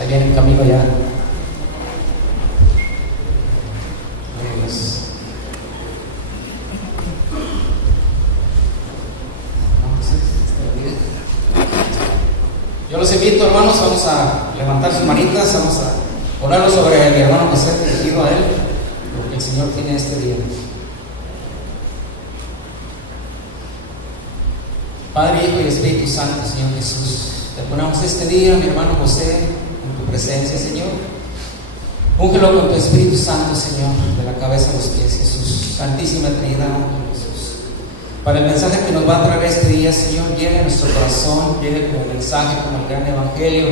Ahí viene el camino ya. Yo los invito, hermanos, vamos a levantar sus manitas, vamos a ponerlo sobre mi hermano José, dirigido a él, lo que el Señor tiene este día. Padre, Hijo y Espíritu Santo, Señor Jesús, te ponemos este día, mi hermano José, en tu presencia, Señor. Úngelo con tu Espíritu Santo, Señor, de la cabeza a los pies, Jesús. Santísima Trinidad, Jesús. Para el mensaje que nos va a traer este día, Señor, llegue a nuestro corazón, llegue como mensaje, como el gran evangelio,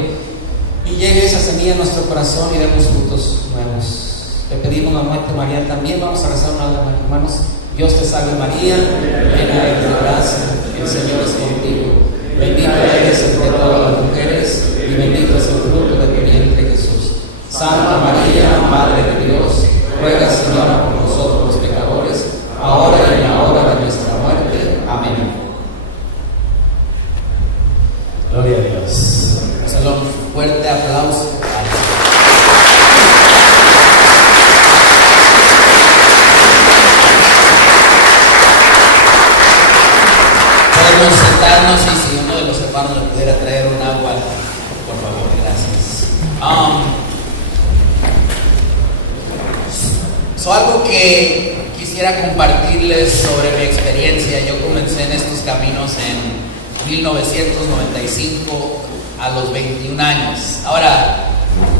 y llegue esa semilla a nuestro corazón y demos frutos nuevos. Te pedimos, mamá María, también vamos a rezar una hora, hermanos. Dios te salve María, llena eres de gracia, el Señor es contigo. Bendita eres entre todas las mujeres, y bendito es el fruto de tu vientre, Jesús. Santa María, Madre de Dios, ruega, Señora, por nosotros los pecadores, ahora y en la hora de nuestra muerte. Amén. Gloria a Dios. Un fuerte aplauso al Señor. Podemos sentarnos y si uno de los hermanos le pudiera traer un agua, por favor, gracias. Algo que quisiera compartirles sobre mi experiencia. Yo comencé en estos caminos en 1995 a los 21 años. Ahora,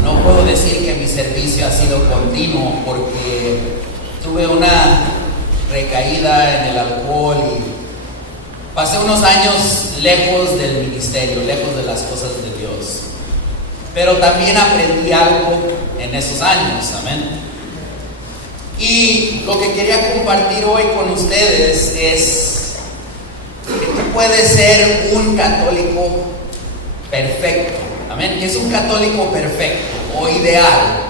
no puedo decir que mi servicio ha sido continuo porque tuve una recaída en el alcohol y pasé unos años lejos del ministerio, lejos de las cosas de Dios. Pero también aprendí algo en esos años, amén. Y lo que quería compartir hoy con ustedes es que tú puedes ser un católico perfecto, amén. ¿Qué es un católico perfecto o ideal?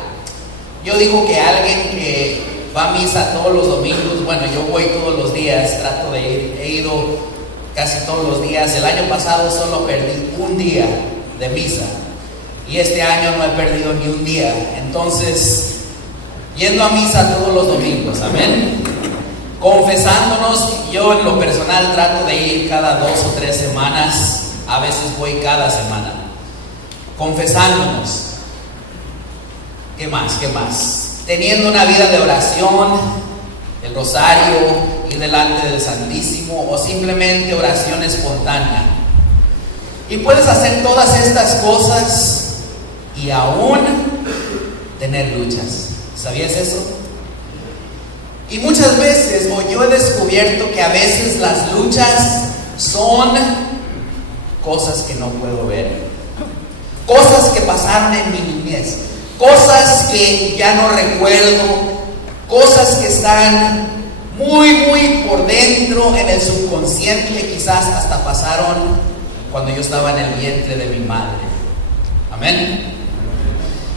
Yo digo que alguien que va a misa todos los domingos, bueno, yo voy todos los días, trato de ir, he ido casi todos los días. El año pasado solo perdí un día de misa y este año no he perdido ni un día. Entonces, yendo a misa todos los domingos, amén. Confesándonos, yo en lo personal trato de ir cada 2 o 3 semanas, a veces voy cada semana. Confesándonos. ¿Qué más? ¿Qué más? Teniendo una vida de oración, el rosario, ir delante del Santísimo o simplemente oración espontánea. Y puedes hacer todas estas cosas y aún tener luchas. ¿Sabías eso? Y muchas veces, o yo he descubierto que a veces las luchas son cosas que no puedo ver, cosas que pasaron en mi niñez, cosas que ya no recuerdo, cosas que están muy por dentro en el subconsciente, quizás hasta pasaron cuando yo estaba en el vientre de mi madre. Amén.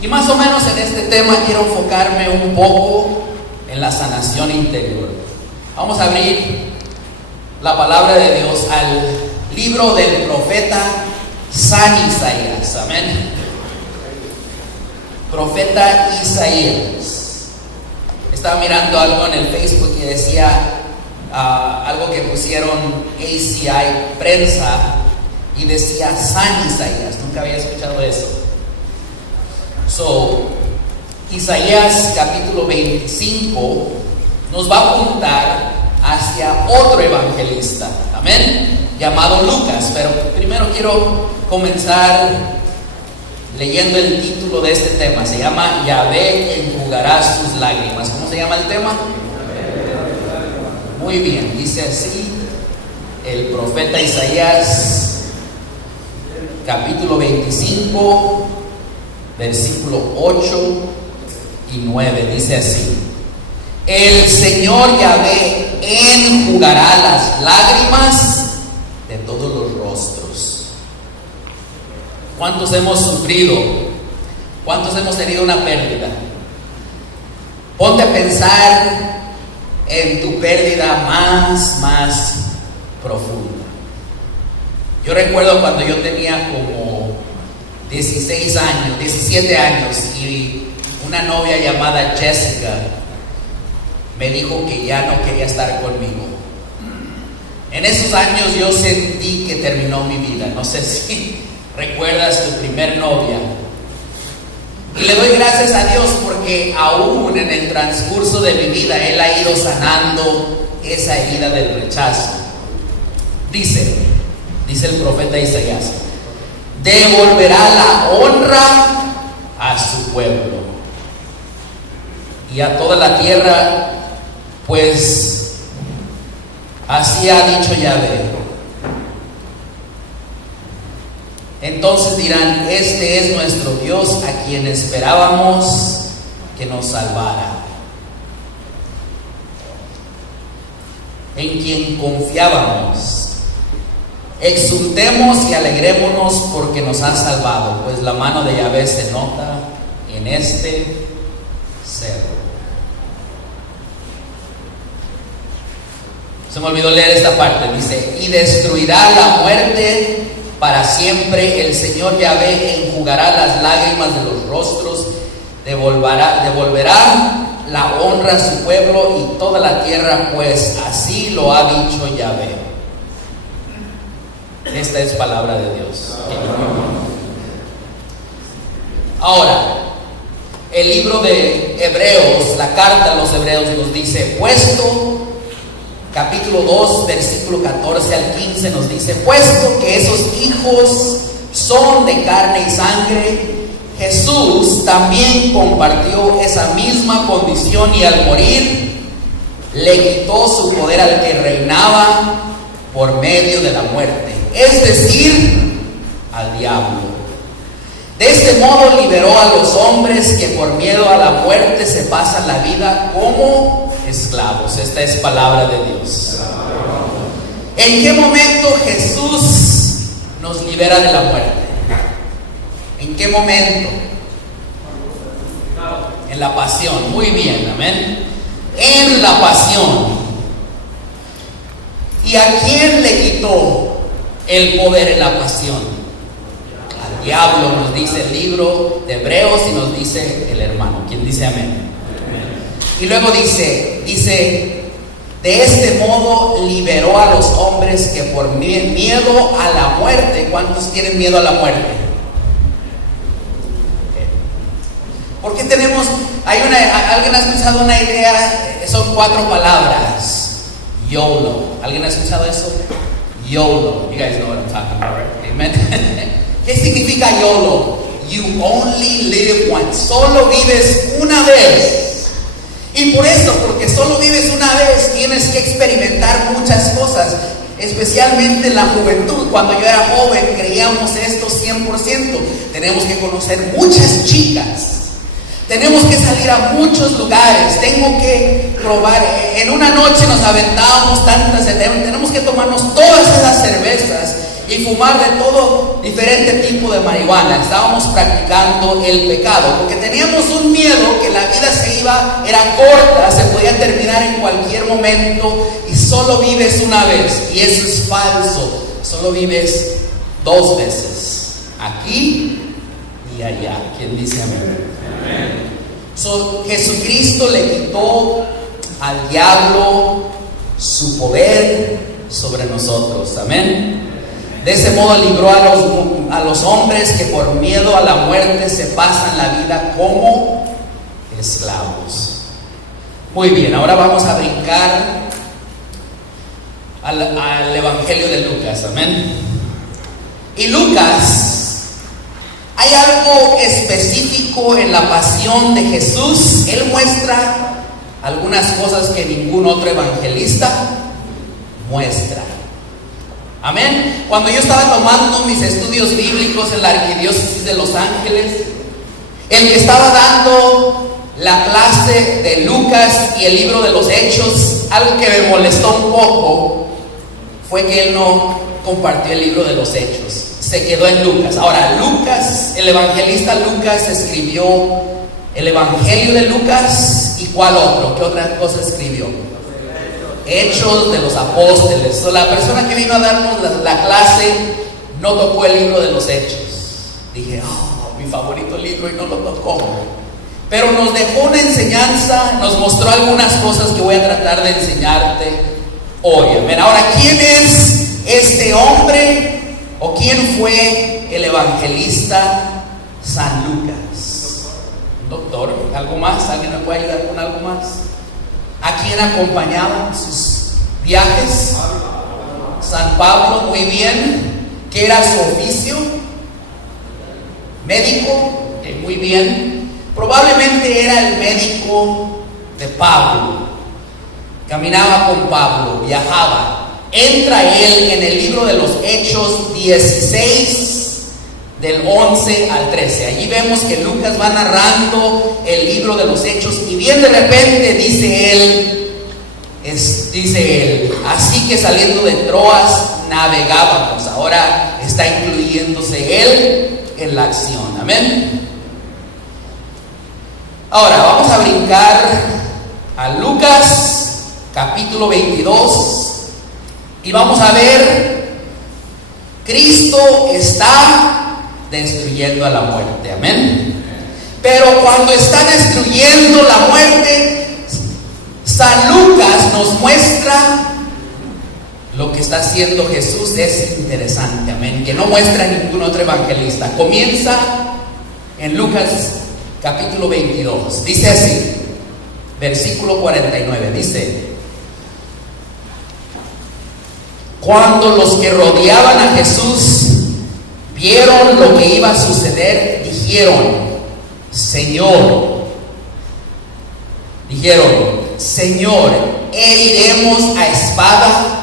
Y más o menos en este tema quiero enfocarme un poco en la sanación interior. Vamos a abrir la palabra de Dios al libro del profeta San Isaías. Amén. Profeta Isaías. Estaba mirando algo en el Facebook y decía algo que pusieron ACI Prensa y decía San Isaías. Nunca había escuchado eso. Isaías capítulo 25 nos va a apuntar hacia otro evangelista, amén, llamado Lucas. Pero primero quiero comenzar leyendo el título de este tema. Se llama Yahvé enjugará sus lágrimas. ¿Cómo se llama el tema? Muy bien, dice así el profeta Isaías capítulo 25 versículo 8 y 9, dice así: el Señor Yahvé enjugará las lágrimas de todos los rostros. ¿Cuántos hemos sufrido? ¿Cuántos hemos tenido una pérdida? Ponte a pensar en tu pérdida más profunda. Yo recuerdo cuando yo tenía como 17 años, y una novia llamada Jessica me dijo que ya no quería estar conmigo. En esos años yo sentí que terminó mi vida. No sé si recuerdas tu primer novia. Y le doy gracias a Dios porque aún en el transcurso de mi vida Él ha ido sanando esa herida del rechazo. Dice el profeta Isaías: devolverá la honra a su pueblo y a toda la tierra, pues así ha dicho Yahvé. Entonces dirán: este es nuestro Dios, a quien esperábamos que nos salvara, en quien confiábamos. Exultemos y alegrémonos porque nos ha salvado, pues la mano de Yahvé se nota en este cerro. Se me olvidó leer esta parte. Dice: y destruirá la muerte para siempre. El Señor Yahvé enjugará las lágrimas de los rostros, devolverá la honra a su pueblo y toda la tierra, pues así lo ha dicho Yahvé. Esta es palabra de Dios. Ahora, el libro de Hebreos, la carta a los Hebreos nos dice, capítulo 2, versículo 14 al 15 nos dice: puesto que esos hijos son de carne y sangre, Jesús también compartió esa misma condición y al morir le quitó su poder al que reinaba por medio de la muerte, es decir, al diablo. De este modo liberó a los hombres que por miedo a la muerte se pasan la vida como esclavos. Esta es palabra de Dios. ¿En qué momento Jesús nos libera de la muerte? ¿En qué momento? En la pasión. Muy bien, amén. En la pasión. ¿Y a quién le quitó el poder en la pasión? Al diablo, nos dice el libro de Hebreos y nos dice el hermano. ¿Quién dice amén? Y luego dice, de este modo liberó a los hombres que por miedo a la muerte. ¿Cuántos tienen miedo a la muerte? ¿Por qué tenemos, alguien ha escuchado una idea? Son 4 palabras. YOLO. ¿Alguien ha escuchado eso? YOLO. You guys know what I'm talking about, right? Amen. ¿Qué significa YOLO? You only live once. Solo vives una vez. Y por eso, porque solo vives una vez, tienes que experimentar muchas cosas, especialmente en la juventud. Cuando yo era joven creíamos esto 100%. Tenemos que conocer muchas chicas, tenemos que salir a muchos lugares, tengo que probar. En una noche nos aventábamos tantas, tenemos que tomarnos todas esas cervezas y fumar de todo diferente tipo de marihuana. Estábamos practicando el pecado porque teníamos un miedo que la vida era corta, se podía terminar en cualquier momento y solo vives una vez. Y eso es falso. Solo vives 2 veces, aquí y allá. ¿Quién dice amén? Amén. Jesucristo le quitó al diablo su poder sobre nosotros. Amén. De ese modo libró a los hombres que por miedo a la muerte se pasan la vida como esclavos. Muy bien, ahora vamos a brincar al Evangelio de Lucas. Amén. Y Lucas, hay algo específico en la pasión de Jesús. Él muestra algunas cosas que ningún otro evangelista muestra. Amén. Cuando yo estaba tomando mis estudios bíblicos en la Arquidiócesis de Los Ángeles, el que estaba dando la clase de Lucas y el libro de los Hechos, algo que me molestó un poco fue que él no compartió el libro de los Hechos, se quedó en Lucas. Ahora, Lucas, el evangelista Lucas escribió el Evangelio de Lucas, ¿y cuál otro? ¿Qué otra cosa escribió? Hechos de los Apóstoles. La persona que vino a darnos la clase no tocó el libro de los Hechos. Dije, mi favorito libro, y no lo tocó. Pero nos dejó una enseñanza, nos mostró algunas cosas que voy a tratar de enseñarte hoy. Amén. Ahora, ¿quién es este hombre o quién fue el evangelista San Lucas? Doctor, ¿algo más? ¿Alguien me puede ayudar con algo más? ¿A quién acompañaba en sus viajes? San Pablo, muy bien. ¿Qué era su oficio? Médico, muy bien. Probablemente era el médico de Pablo. Caminaba con Pablo, viajaba. Entra él en el libro de los Hechos 16, del 11 al 13. Allí vemos que Lucas va narrando el libro de los Hechos y bien de repente dice él, así que saliendo de Troas navegábamos. Ahora está incluyéndose él en la acción. Amén. Ahora vamos a brincar a Lucas capítulo 22 y vamos a ver, Cristo está destruyendo a la muerte. Amén. Pero cuando está destruyendo la muerte, San Lucas nos muestra lo que está haciendo Jesús. Es interesante, amén, que no muestra ningún otro evangelista. Comienza en Lucas capítulo 22, dice así, versículo 49, dice: cuando los que rodeaban a Jesús vieron lo que iba a suceder, dijeron, Señor, ¿heriremos a espada?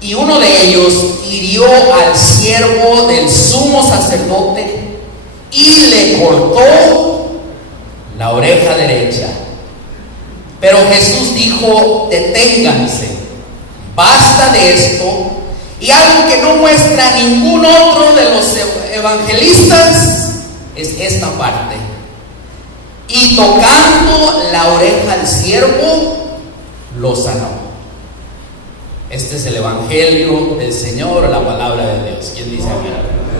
Y uno de ellos hirió al siervo del sumo sacerdote y le cortó la oreja derecha. Pero Jesús dijo, deténganse, basta de esto. Y algo que no muestra ningún otro de los evangelistas es esta parte. Y tocando la oreja al siervo, lo sanó. Este es el evangelio del Señor, la palabra de Dios. ¿Quién dice amén?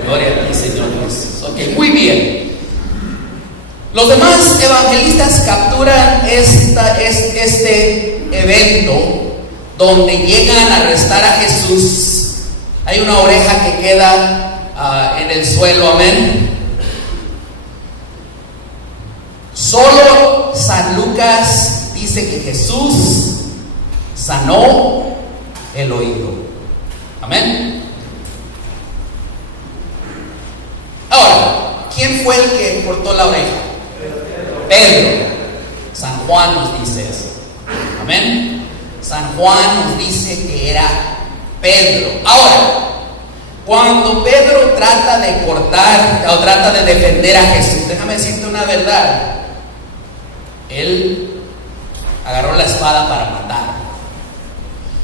Gloria a ti, Señor Jesús. Ok, muy bien. Los demás evangelistas capturan este evento donde llegan a arrestar a Jesús. Hay una oreja que queda en el suelo, amén. Solo San Lucas dice que Jesús sanó el oído. Amén. Ahora, ¿quién fue el que cortó la oreja? Pedro. San Juan nos dice eso. Amén. San Juan nos dice que era Pedro. Ahora, cuando Pedro trata de cortar o trata de defender a Jesús, déjame decirte una verdad. Él agarró la espada para matar.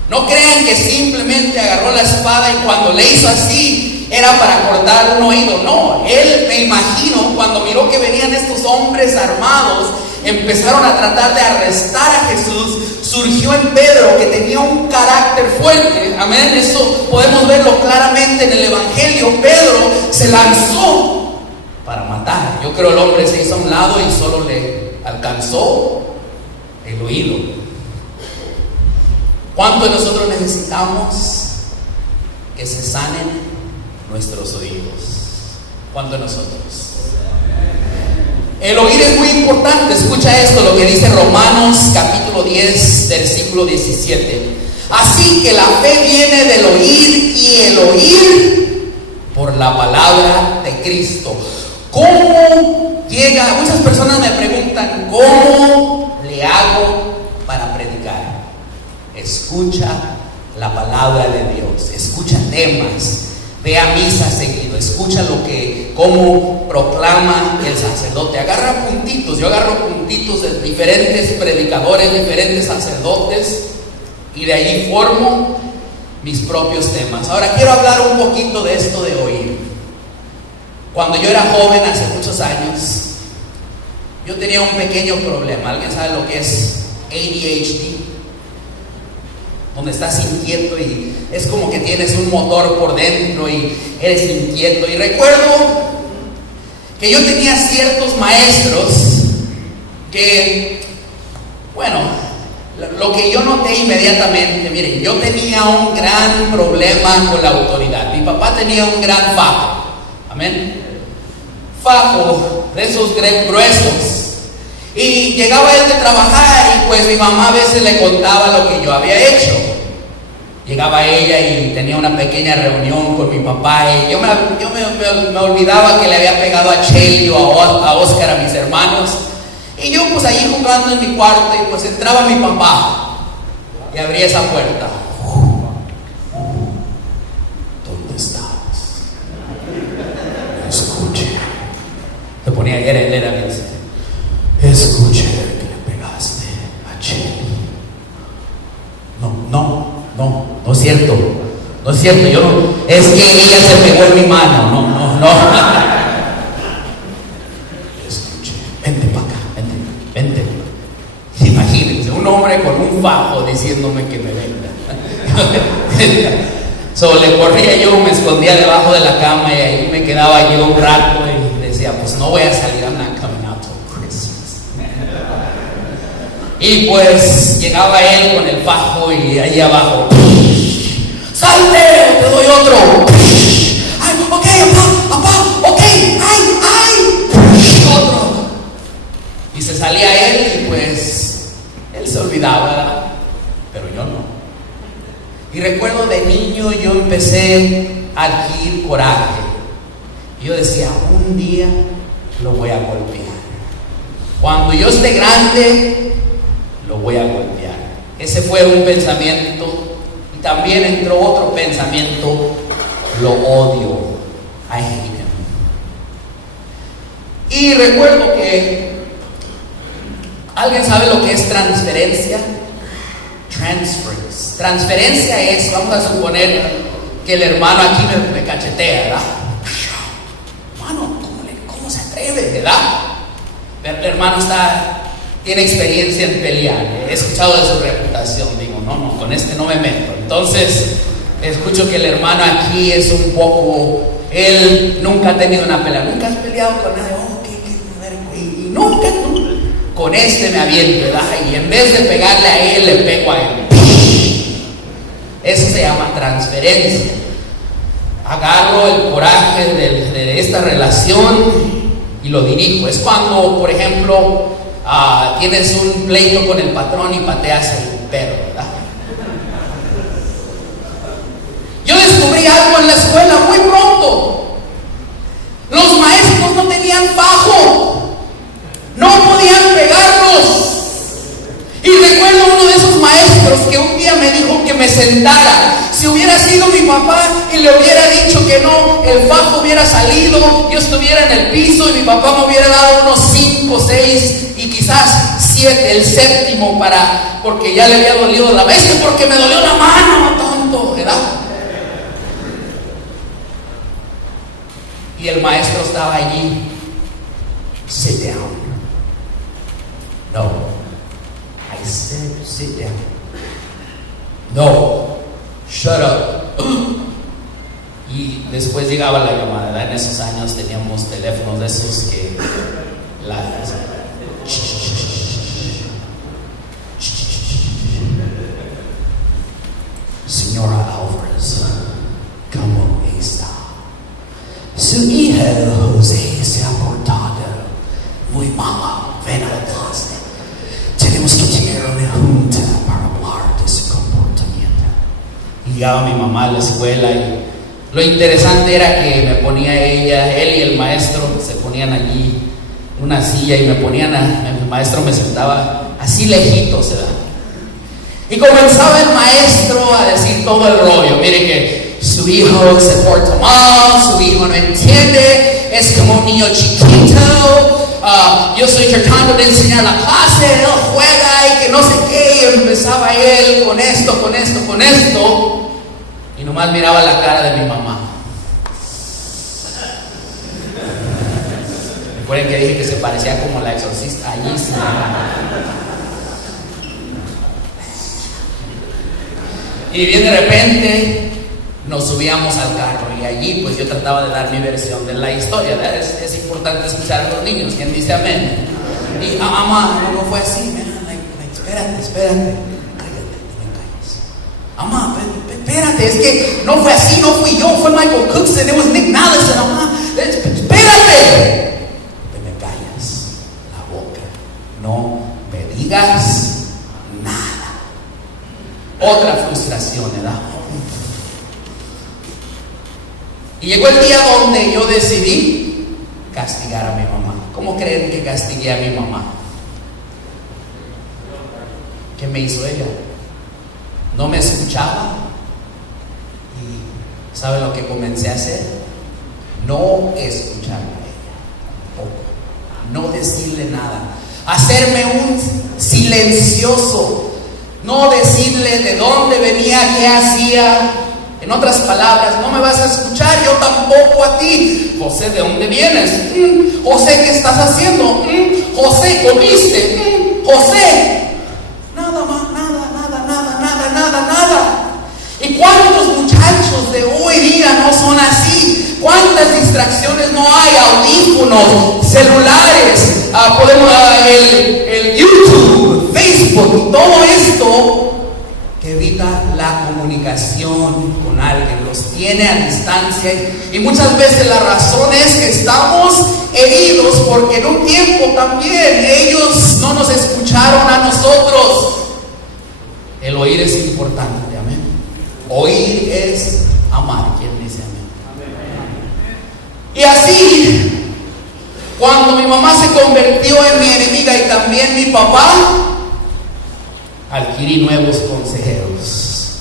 No crean que simplemente agarró la espada y cuando le hizo así era para cortar un oído. No, él, me imagino, cuando miró que venían estos hombres armados, empezaron a tratar de arrestar a Jesús. Surgió en Pedro, que tenía un carácter fuerte. Amén. Eso podemos verlo claramente en el evangelio. Pedro se lanzó para matar. Yo creo el hombre se hizo a un lado y solo le alcanzó el oído. ¿Cuánto de nosotros necesitamos que se sanen nuestros oídos? ¿Cuánto de nosotros? El oír es muy importante. Escucha esto, lo que dice Romanos capítulo 10, versículo 17. Así que la fe viene del oír y el oír por la palabra de Cristo. ¿Cómo llega? Muchas personas me preguntan, ¿cómo le hago para predicar? Escucha la palabra de Dios, escucha temas, ve a misa seguido, escucha cómo proclama el sacerdote, agarra puntitos. Yo agarro puntitos de diferentes predicadores, diferentes sacerdotes, y de ahí formo mis propios temas. Ahora quiero hablar un poquito de esto de oír. Cuando yo era joven, hace muchos años, yo tenía un pequeño problema. ¿Alguien sabe lo que es ADHD? Donde estás inquieto y es como que tienes un motor por dentro y eres inquieto. Y recuerdo que yo tenía ciertos maestros que, bueno, lo que yo noté inmediatamente, miren, yo tenía un gran problema con la autoridad. Mi papá tenía un gran fajo, amén, fajo de esos gruesos. Y llegaba él de trabajar y pues mi mamá a veces le contaba lo que yo había hecho. Llegaba ella y tenía una pequeña reunión con mi papá y yo me olvidaba que le había pegado a Chelly o a Oscar, a mis hermanos. Y yo pues allí jugando en mi cuarto y pues entraba mi papá y abría esa puerta. ¿Dónde estás? Escuche. Se ponía ayer, él era bien serio. Escuche que le pegaste a Chelly. No es cierto. No es cierto, yo no. Es que ella se pegó en mi mano. No. Escuche, vente para acá, vente. Imagínense, un hombre con un fajo diciéndome que me venga. Le corría yo, me escondía debajo de la cama y ahí me quedaba yo un rato y decía, pues no voy a salir, I'm not coming out till Christmas. Y pues llegaba él con el fajo y ahí abajo, ¡salte! Te doy otro. ¡Ay, ok, papá, ok! ¡Ay! Otro. Y se salía él y pues él se olvidaba, ¿verdad? Pero yo no. Y recuerdo de niño yo empecé a adquirir coraje. Yo decía, un día lo voy a golpear. Cuando yo esté grande, lo voy a golpear. Ese fue un pensamiento. Y también entró otro pensamiento, lo odio. I hate him. Y recuerdo que ¿alguien sabe lo que es transferencia? Transference. Transferencia es, vamos a suponer que el hermano aquí me cachetea, ¿verdad? Hermano, ¿cómo se atreve, verdad? El hermano tiene experiencia en pelear. He escuchado de su reputación. Digo, no, con este no me meto. Entonces, escucho que el hermano aquí es un poco, él nunca ha tenido una pelea. Nunca has peleado con nadie. Y nunca. Con este me aviento, ¿verdad? Y en vez de pegarle a él, le pego a él. Eso se llama transferencia. Agarro el coraje de esta relación y lo dirijo. Es cuando, por ejemplo, tienes un pleito con el patrón y pateas el perro, ¿verdad? Yo descubrí algo en la escuela muy pronto. Los maestros no tenían fajo. No podían pegarlos. Y recuerdo uno de esos maestros que un día me dijo que me sentara. Si hubiera sido mi papá y le hubiera dicho que no, el fajo hubiera salido, yo estuviera en el piso y mi papá me hubiera dado unos 5, 6 y quizás 7, el séptimo porque ya le había dolido la vez, porque me dolió la mano, tonto, ¿verdad? Y el maestro estaba allí. Sit down. No. I said sit down. No. Shut up. Y después llegaba la llamada, ¿verdad? En esos años teníamos teléfonos de esos que Señora Alvarez, ¿cómo está? Su hija José se ha portado muy mal. Ven a la clase. Tenemos que tener una junta para hablar de su comportamiento. Y llegaba mi mamá a la escuela y lo interesante era que me ponía él y el maestro se ponían allí una silla y el maestro me sentaba así lejitos, ¿verdad? Y comenzaba el maestro a decir todo el rollo. Mire que su hijo se porta mal, su hijo no entiende, es como un niño chiquito. Yo estoy tratando de enseñar la clase, él juega y que no sé qué. Y empezaba él con esto. Y nomás miraba la cara de mi mamá. Recuerden que dije que se parecía como la exorcista. Allí sí. Y bien de repente nos subíamos al carro y allí pues yo trataba de dar mi versión de la historia, ¿verdad? Es importante escuchar a los niños. ¿Quién dice amén? Y mamá, no fue así, espérate, cállate, no me calles. Mamá, espérate, es que no fue así, no fui yo, fue Michael Cookson, it was Nick Nallison, mamá, espérate. Me callas la boca, no me digas nada. Otra frustración, ¿verdad? Y llegó el día donde yo decidí castigar a mi mamá. ¿Cómo creen que castigué a mi mamá? ¿Qué me hizo ella? No me escuchaba. ¿Y sabe lo que comencé a hacer? No escucharla a ella, no decirle nada, hacerme un silencioso, no decirle de dónde venía, qué hacía. En otras palabras, no me vas a escuchar, yo tampoco a ti. José, ¿de dónde vienes? José, ¿qué estás haciendo? José, ¿comiste? José, nada más, nada. ¿Y cuántos muchachos de hoy día no son así? ¿Cuántas distracciones no hay? Audífonos, celulares, el YouTube, Facebook y todo esto que evita la comunicación con alguien, los tiene a distancia. Y muchas veces la razón es que estamos heridos porque en un tiempo también ellos no nos escucharon a nosotros. El oír es importante, amén. Oír es amar. ¿Quién dice amén? Y así, cuando mi mamá se convirtió en mi enemiga y también mi papá, adquirí nuevos consejeros,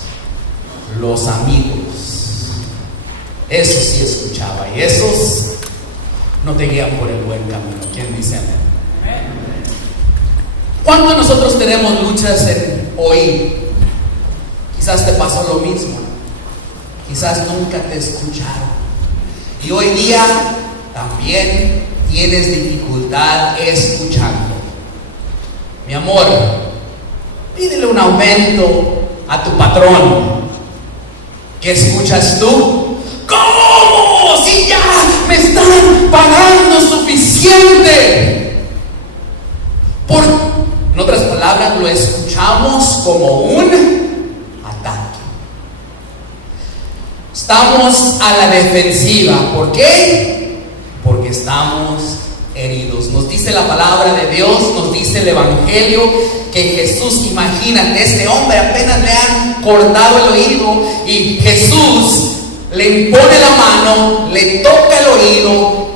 los amigos. Esos sí escuchaba y esos no te guían por el buen camino. ¿Quién dice amén? ¿Cuántos de nosotros tenemos luchas en oír? Quizás te pasó lo mismo, quizás nunca te escucharon y hoy día también tienes dificultad escuchando. Mi amor, pídele un aumento a tu patrón. ¿Qué escuchas tú? ¿Cómo? Si ya me están pagando suficiente. En otras palabras, lo escuchamos como un ataque. Estamos a la defensiva. ¿Por qué? Porque estamos heridos. Nos dice la palabra de Dios, nos dice el Evangelio que Jesús, imagínate, este hombre apenas le han cortado el oído y Jesús le impone la mano, le toca el oído,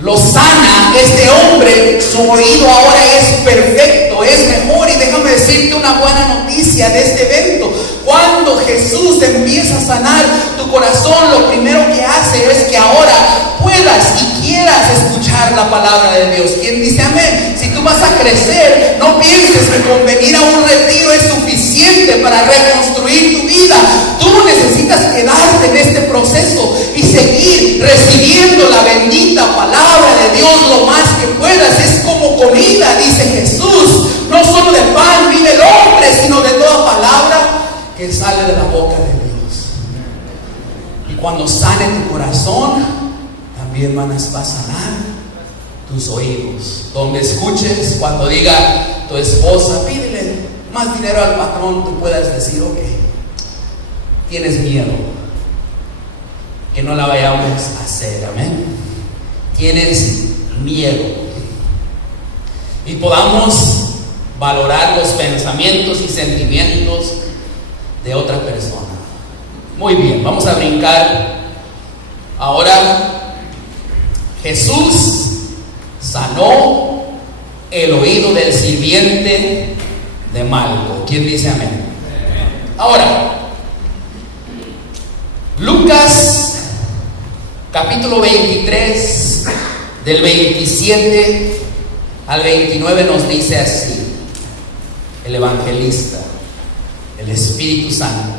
lo sana. Este hombre, su oído ahora es perfecto, es mejor. Y déjame decirte una buena noticia de este evento. Cuando Jesús empieza a sanar tu corazón, lo primero que hace es que ahora puedas y quieras escuchar la palabra de Dios. ¿Quién dice amén? Si tú vas a crecer, no pienses que con venir a un retiro es suficiente para reconstruir tu vida. Tú necesitas quedarte en este proceso y seguir recibiendo la bendita palabra de Dios lo más que puedas. Es como comida, dice Jesús. No solo de pan vive el hombre, sino de toda palabra que sale de la boca de Dios. Y cuando sane tu corazón, también va a sanar tus oídos. Donde escuches, cuando diga tu esposa, pídele más dinero al patrón, tú puedas decir, ok, tienes miedo que no la vayamos a hacer, amén. Tienes miedo. Y podamos valorar los pensamientos y sentimientos de otra persona. Muy bien, vamos a brincar. Ahora, Jesús sanó el oído del sirviente de Malco. ¿Quién dice amén? Ahora, Lucas capítulo 23 del 27 al 29 nos dice así el evangelista, el Espíritu Santo.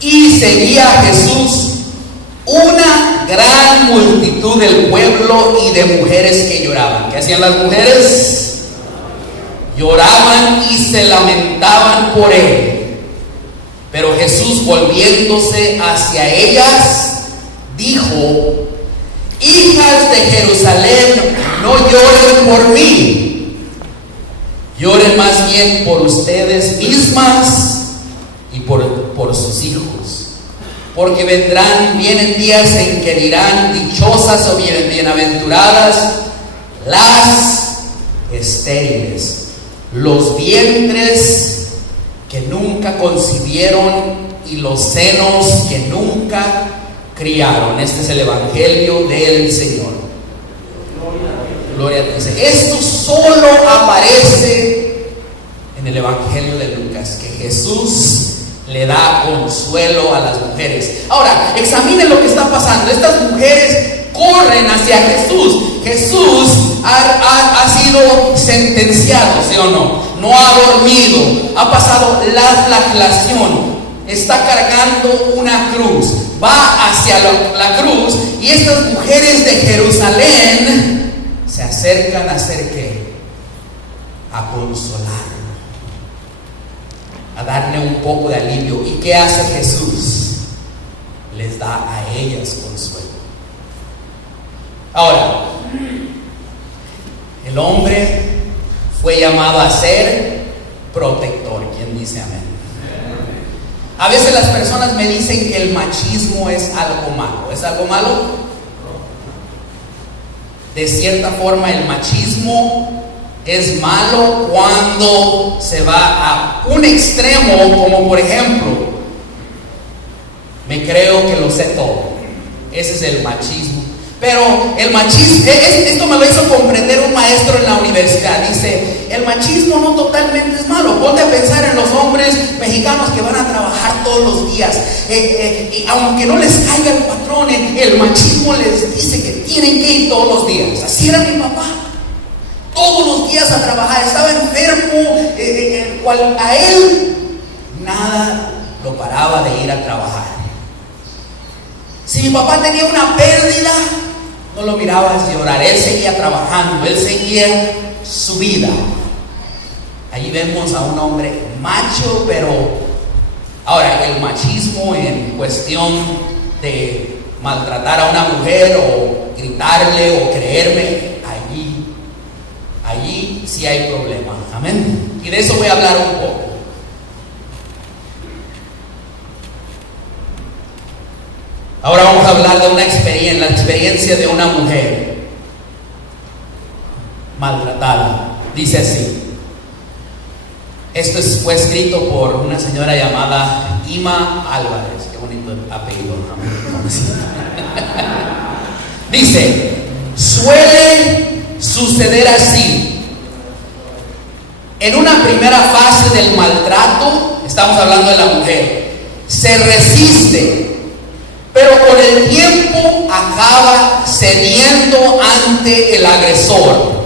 Y seguía a Jesús una gran multitud del pueblo y de mujeres que lloraban. ¿Qué hacían las mujeres? Lloraban y se lamentaban por él. Pero Jesús, volviéndose hacia ellas, dijo: hijas de Jerusalén, no lloren por mí, lloren más bien por ustedes mismas y por sus hijos. Porque vienen días en que dirán: dichosas o bienaventuradas las estériles, los vientres que nunca concibieron y los senos que nunca criaron. Este es el evangelio del Señor. Gloria a Dios. Esto solo aparece en el evangelio de Lucas, que Jesús le da consuelo a las mujeres. Ahora, examinen lo que está pasando. Estas mujeres corren hacia Jesús. Jesús ha sido sentenciado, ¿sí o no? No ha dormido, ha pasado la flagelación, está cargando una cruz, va hacia la cruz, y estas mujeres de Jerusalén se acercan a hacer ¿qué? A consolarlo, a darle un poco de alivio. ¿Y qué hace Jesús? Les da a ellas consuelo. Ahora, el hombre fue llamado a ser protector. ¿Quién dice amén? A veces las personas me dicen que el machismo es algo malo. ¿Es algo malo? De cierta forma, el machismo es malo cuando se va a un extremo, como por ejemplo, me creo que lo sé todo. Ese es el machismo. Pero el machismo, esto me lo hizo comprender un maestro en la universidad. Dice: el machismo no totalmente es malo. Ponte a pensar en los hombres mexicanos que van a trabajar todos los días, y aunque no les caiga el patrón, el machismo les dice que tienen que ir todos los días. Así era mi papá, todos los días a trabajar. Estaba enfermo, cual a él nada lo paraba de ir a trabajar. Si mi papá tenía una pérdida, no lo mirabas llorar. Él seguía trabajando, él seguía su vida. Allí vemos a un hombre macho, pero ahora el machismo en cuestión de maltratar a una mujer o gritarle o creerme, allí sí hay problema. Amén. Y de eso voy a hablar un poco. Ahora vamos a hablar de una experiencia, la experiencia de una mujer maltratada. Dice así. Esto fue escrito por una señora llamada Ima Álvarez. Qué bonito apellido, ¿no? Dice: suele suceder así. En una primera fase del maltrato, estamos hablando de la mujer, se resiste, pero con el tiempo acaba cediendo ante el agresor.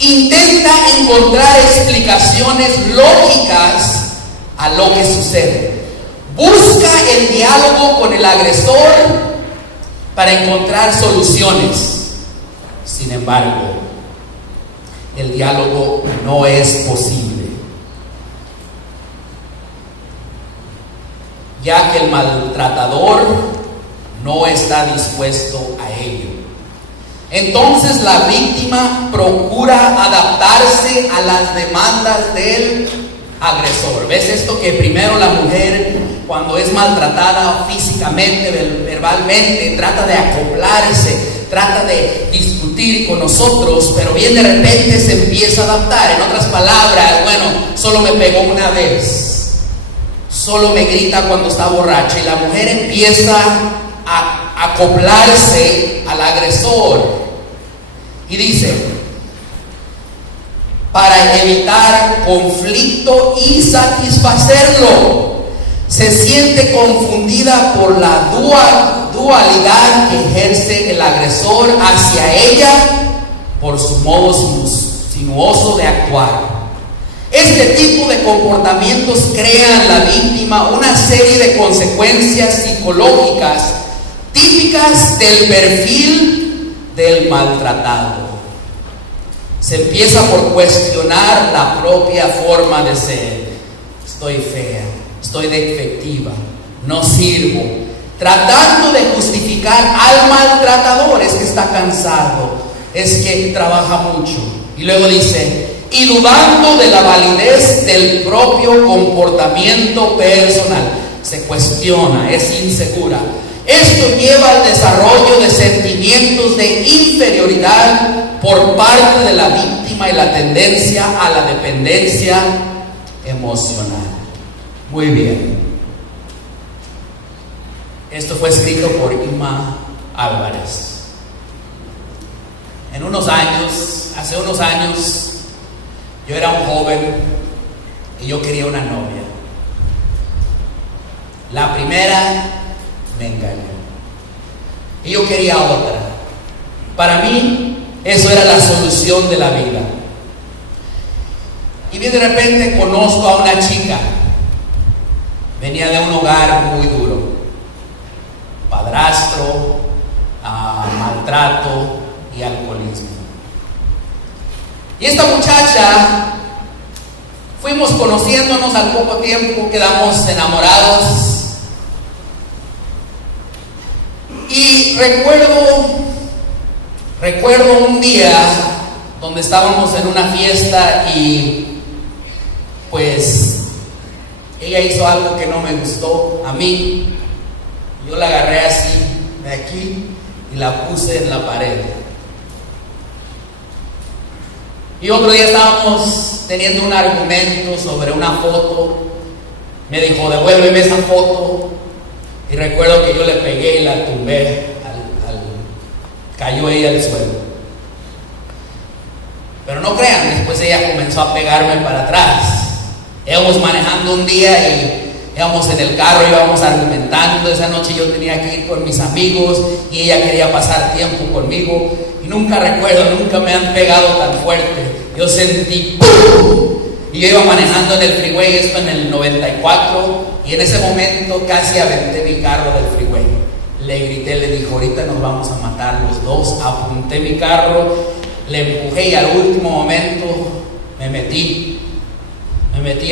Intenta encontrar explicaciones lógicas a lo que sucede. Busca el diálogo con el agresor para encontrar soluciones. Sin embargo, el diálogo no es posible, ya que el maltratador no está dispuesto a ello. Entonces la víctima procura adaptarse a las demandas del agresor. ¿Ves esto? Que primero la mujer, cuando es maltratada físicamente, verbalmente, trata de acoplarse, trata de discutir con nosotros, pero bien de repente se empieza a adaptar. En otras palabras, bueno, solo me pegó una vez, solo me grita cuando está borracha, y la mujer empieza a acoplarse al agresor. Y dice: para evitar conflicto y satisfacerlo, se siente confundida por la dualidad que ejerce el agresor hacia ella por su modo sinuoso de actuar. Este tipo de comportamientos crea en la víctima una serie de consecuencias psicológicas típicas del perfil del maltratado. Se empieza por cuestionar la propia forma de ser. Estoy fea, estoy defectiva, no sirvo, tratando de justificar al maltratador. Es que está cansado, es que trabaja mucho. Y luego dice, y dudando de la validez del propio comportamiento personal. Se cuestiona, es insegura. Esto lleva al desarrollo de sentimientos de inferioridad por parte de la víctima y la tendencia a la dependencia emocional. Muy bien. Esto fue escrito por Ima Álvarez. Hace unos años, yo era un joven y yo quería una novia. La primera me engañó y yo quería otra. Para mí eso era la solución de la vida. Y bien, de repente conozco a una chica. Venía de un hogar muy duro, padrastro, maltrato y alcoholismo. Y esta muchacha, fuimos conociéndonos, al poco tiempo quedamos enamorados. Y recuerdo un día donde estábamos en una fiesta y pues ella hizo algo que no me gustó a mí. Yo la agarré así de aquí y la puse en la pared. Y otro día estábamos teniendo un argumento sobre una foto. Me dijo, devuélveme esa foto. Y recuerdo que yo le pegué y la tumbé, cayó ella al suelo. Pero no crean, después ella comenzó a pegarme para atrás. Íbamos manejando un día y íbamos en el carro, íbamos argumentando. Esa noche yo tenía que ir con mis amigos y ella quería pasar tiempo conmigo. Y nunca me han pegado tan fuerte. Yo sentí ¡pum! Y yo iba manejando en el freeway, esto en el 94, y en ese momento casi aventé mi carro del freeway. Le grité, le dije, ahorita nos vamos a matar los dos. Apunté mi carro, le empujé y al último momento me metí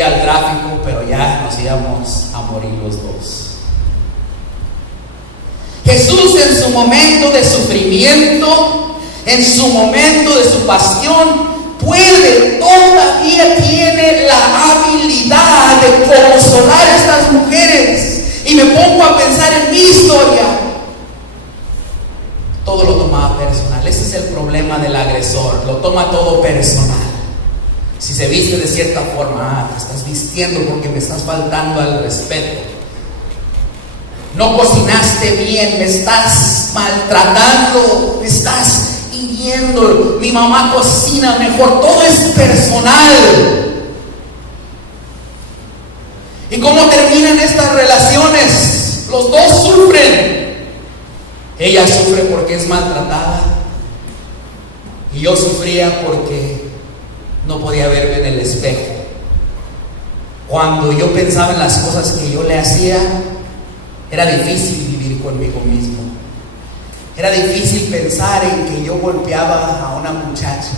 al tráfico, pero ya nos íbamos a morir los dos. Jesús, en su momento de sufrimiento, en su momento de su pasión, todavía tiene la habilidad de consolar a estas mujeres. Y me pongo a pensar en mi historia. Todo lo tomaba personal. Ese es el problema del agresor, lo toma todo personal. Si se viste de cierta forma, te estás vistiendo porque me estás faltando al respeto. No cocinaste bien, me estás maltratando, me estás hiriendo. Mi mamá cocina mejor. Todo es personal. ¿Y cómo terminan estas relaciones? Los dos sufren. Ella sufre porque es maltratada y yo sufría porque no podía verme en el espejo. Cuando yo pensaba en las cosas que yo le hacía, era difícil vivir conmigo mismo. Era difícil pensar en que yo golpeaba a una muchacha.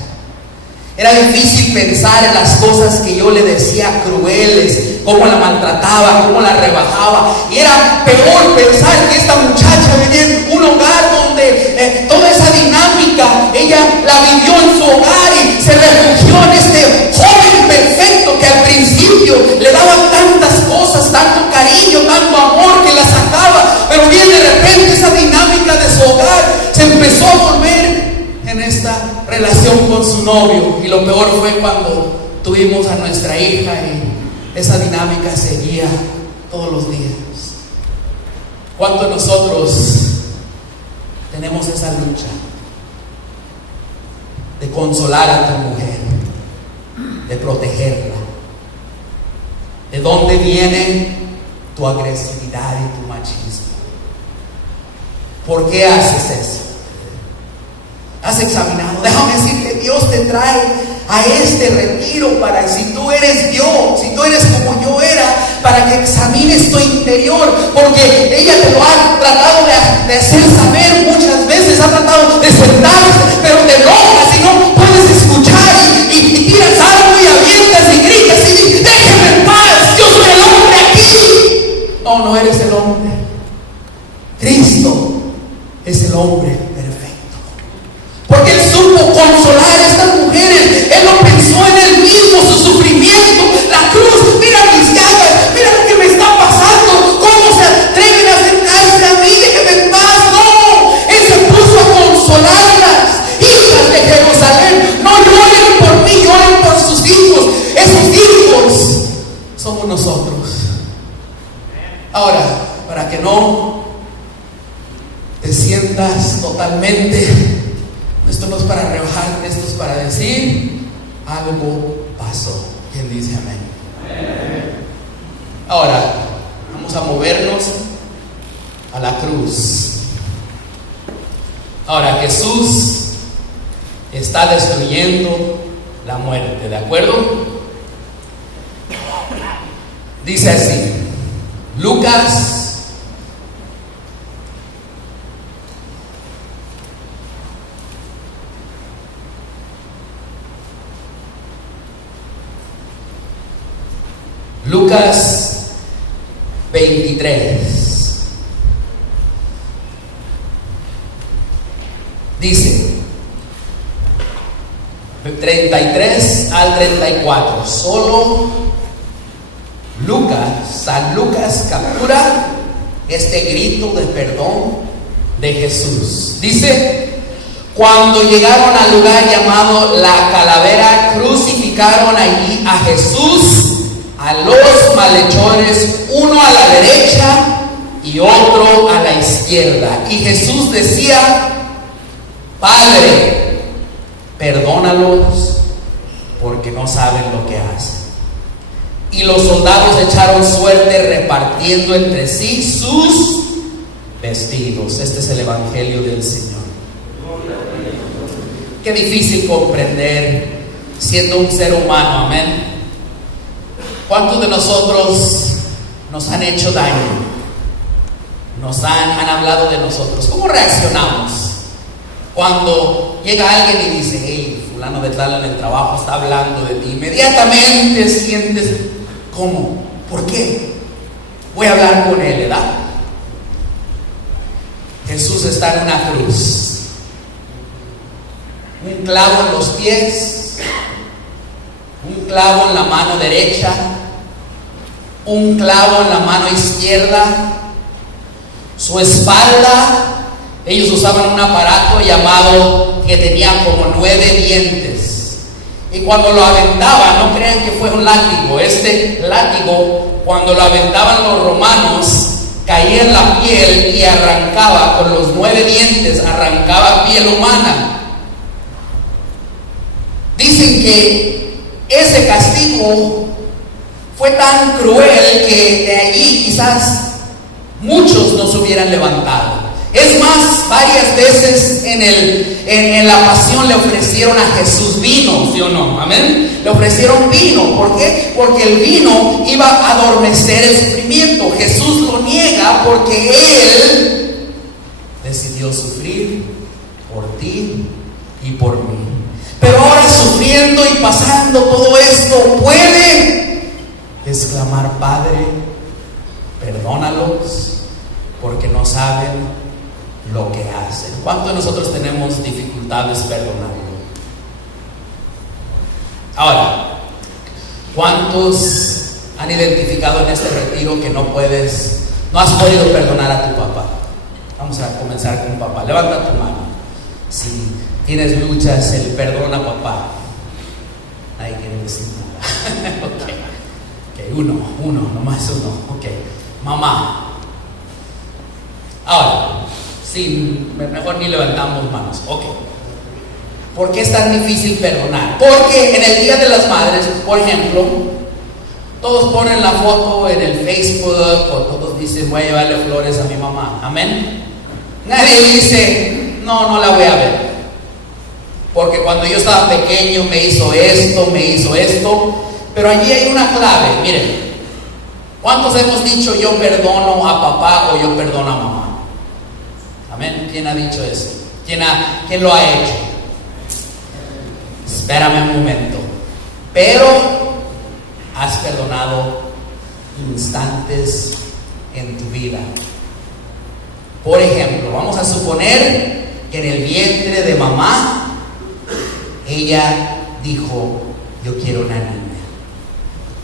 Era difícil pensar en las cosas que yo le decía crueles, cómo la maltrataba, cómo la rebajaba. Y era peor pensar que esta muchacha vivía en un hogar donde toda esa dinámica, ella la vivió en su hogar y se refugió en este joven perfecto que al principio le daba tantas cosas, tanto cariño, tanto amor que la sacaba. Pero bien, de repente esa dinámica de su hogar se empezó a volver en esta relación con su novio. Y lo peor fue cuando tuvimos a nuestra hija y esa dinámica seguía todos los días. ¿Cuánto nosotros tenemos esa lucha de consolar a tu mujer, de protegerla? ¿De dónde viene tu agresividad y tu machismo? ¿Por qué haces eso? ¿Has examinado? Déjame decirte, Dios te trae a este retiro para, si tú eres yo, si tú eres como yo era, para que examines tu interior, porque ella te lo ha tratado de hacer saber muchas veces, ha tratado de sentarse, pero te enojas y no puedes escuchar y tiras algo y avientas y gritas y dices, déjeme en paz, yo soy el hombre aquí. es el hombre perfecto. Porque Él supo consolar a estas mujeres. Él no pensó en Él mismo, su sufrimiento, la cruz. Mira mis llagas, mira lo que me está pasando. ¿Cómo se atreven a acercarse a mí? Déjenme en paz. No, Él se puso a consolarlas. Hijas de Jerusalén, no lloren por mí, lloren por sus hijos. Esos hijos somos nosotros. Ahora, para que no te sientas totalmente, esto no es para rebajarte, esto es para decir, algo pasó. ¿Quién dice amén? Ahora, vamos a movernos a la cruz. Ahora, Jesús está destruyendo la muerte, ¿de acuerdo? Dice así, Lucas Lucas 23 dice 33 al 34. Solo San Lucas captura este grito de perdón de Jesús. Dice: cuando llegaron al lugar llamado La Calavera, crucificaron allí a Jesús, a los malhechores, uno a la derecha y otro a la izquierda. Y Jesús decía: Padre, perdónalos, porque no saben lo que hacen. Y los soldados echaron suerte repartiendo entre sí sus vestidos. Este es el Evangelio del Señor. Qué difícil comprender siendo un ser humano, amén. ¿Cuántos de nosotros nos han hecho daño? Nos han hablado de nosotros. ¿Cómo reaccionamos cuando llega alguien y dice: hey, fulano de tal en el trabajo está hablando de ti? Inmediatamente sientes, ¿cómo? ¿Por qué? Voy a hablar con él, ¿verdad? Jesús está en una cruz. Un clavo en los pies, un clavo en la mano derecha, un clavo en la mano izquierda, su espalda. Ellos usaban un aparato llamado, que tenía como 9 dientes, y cuando lo aventaban, no crean que fue un látigo. Este látigo, cuando lo aventaban los romanos, caía en la piel y arrancaba, con los 9 dientes, arrancaba piel humana. Dicen que ese castigo fue tan cruel que de allí quizás muchos no se hubieran levantado. Es más, varias veces en la pasión le ofrecieron a Jesús vino, ¿sí o no? Amén. Le ofrecieron vino. ¿Por qué? Porque el vino iba a adormecer el sufrimiento. Jesús lo niega porque Él decidió sufrir por ti y por mí. Pero ahora, sufriendo y pasando todo esto, puede exclamar: Padre, perdónalos, porque no saben lo que hacen. ¿Cuántos de nosotros tenemos dificultades perdonando? Ahora, ¿cuántos han identificado en este retiro que no has podido perdonar a tu papá? Vamos a comenzar con papá. Levanta tu mano. Si tienes luchas, el perdón a papá. Nadie quiere decir nada. Ok, uno, nomás uno. Ok, mamá. Ahora, sí, mejor ni levantamos manos. Ok. ¿Por qué es tan difícil perdonar? Porque en el Día de las Madres, por ejemplo, todos ponen la foto en el Facebook, o todos dicen: voy a llevarle flores a mi mamá. Amén. Nadie dice: no la voy a ver, porque cuando yo estaba pequeño me hizo esto. Pero allí hay una clave. Miren, ¿cuántos hemos dicho: yo perdono a papá o yo perdono a mamá? Amén. ¿Quién ha dicho eso? ¿Quién lo ha hecho? Espérame un momento. Pero has perdonado instantes en tu vida. Por ejemplo, vamos a suponer que en el vientre de mamá, ella dijo, yo quiero una niña.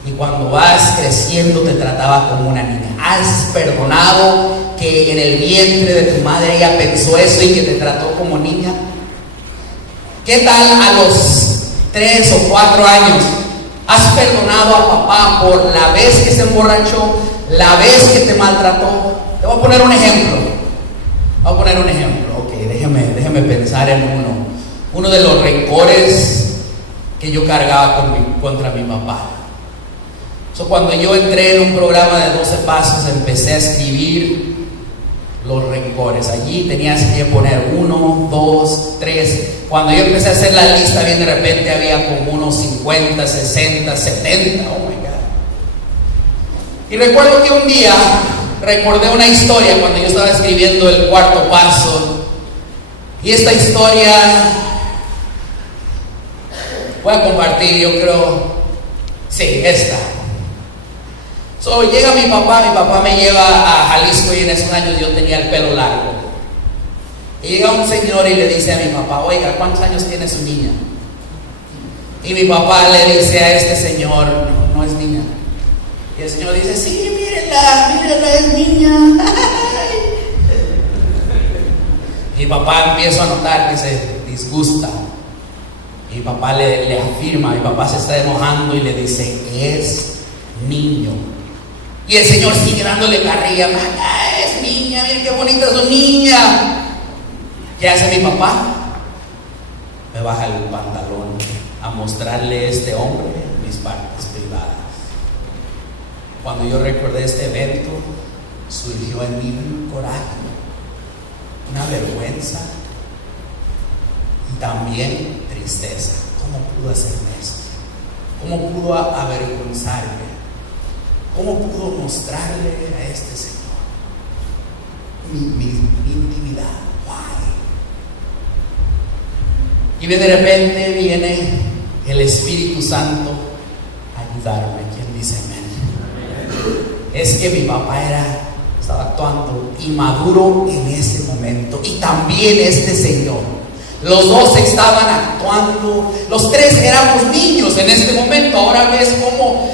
Y cuando vas creciendo te trataba como una niña. ¿Has perdonado que en el vientre de tu madre ella pensó eso y que te trató como niña? ¿Qué tal a los 3 o 4 años? ¿Has perdonado a papá por la vez que se emborrachó, la vez que te maltrató? Te voy a poner un ejemplo. Ok, déjeme pensar en uno de los rencores que yo cargaba contra mi papá. Cuando yo entré en un programa de 12 pasos, empecé a escribir los rencores. Allí tenías que poner 1, 2, 3. Cuando yo empecé a hacer la lista, bien de repente había como unos 50, 60, 70. Oh my God. Y recuerdo que un día recordé una historia cuando yo estaba escribiendo el 4º paso. Y esta historia voy a compartir, yo creo. Sí, esta. Llega mi papá me lleva a Jalisco y en esos años yo tenía el pelo largo. Y llega un señor y le dice a mi papá, oiga, ¿cuántos años tiene su niña? Y mi papá le dice a este señor, no es niña. Y el señor dice, sí, mírenla, es niña. Y mi papá empieza a notar que se disgusta. Y mi papá le afirma, mi papá se está enojando y le dice, es niño. Y el señor sigue dándole carrilla, es niña, miren qué bonita su niña. ¿Qué hace mi papá? Me baja el pantalón a mostrarle a este hombre mis partes privadas. Cuando yo recordé este evento, surgió en mí un coraje, una vergüenza y también tristeza. ¿Cómo pudo hacerme esto? ¿Cómo pudo avergonzarme? ¿Cómo pudo mostrarle a este señor mi intimidad? Why? Y de repente viene el Espíritu Santo a ayudarme. ¿Quién dice amén? Es que mi papá estaba actuando inmaduro en ese momento, y también este señor. Los dos estaban actuando, los tres éramos niños en este momento. Ahora ves cómo,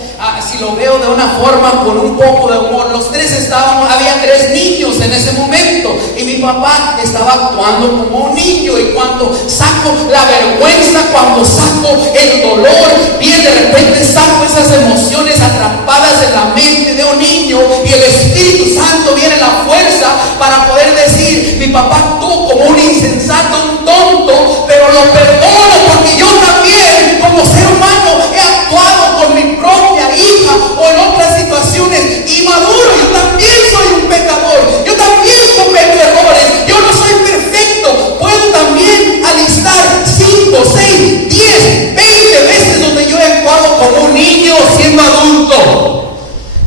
si lo veo de una forma con un poco de humor, los tres había 3 niños en ese momento, y mi papá estaba actuando como un niño. Y cuando saco la vergüenza, cuando saco el dolor, bien de repente saco esas emociones atrapadas en la mente de un niño, y el Espíritu Santo viene la fuerza para poder decir, mi papá actuó como un insensato, un tonto, pero lo perdono porque yo también como ser humano he actuado con mi propia hija o en otras situaciones inmaduro. Yo también soy un pecador, yo también cometo errores, yo no soy perfecto. Puedo también alistar 5, 6, 10, 20 veces donde yo he actuado como un niño siendo adulto,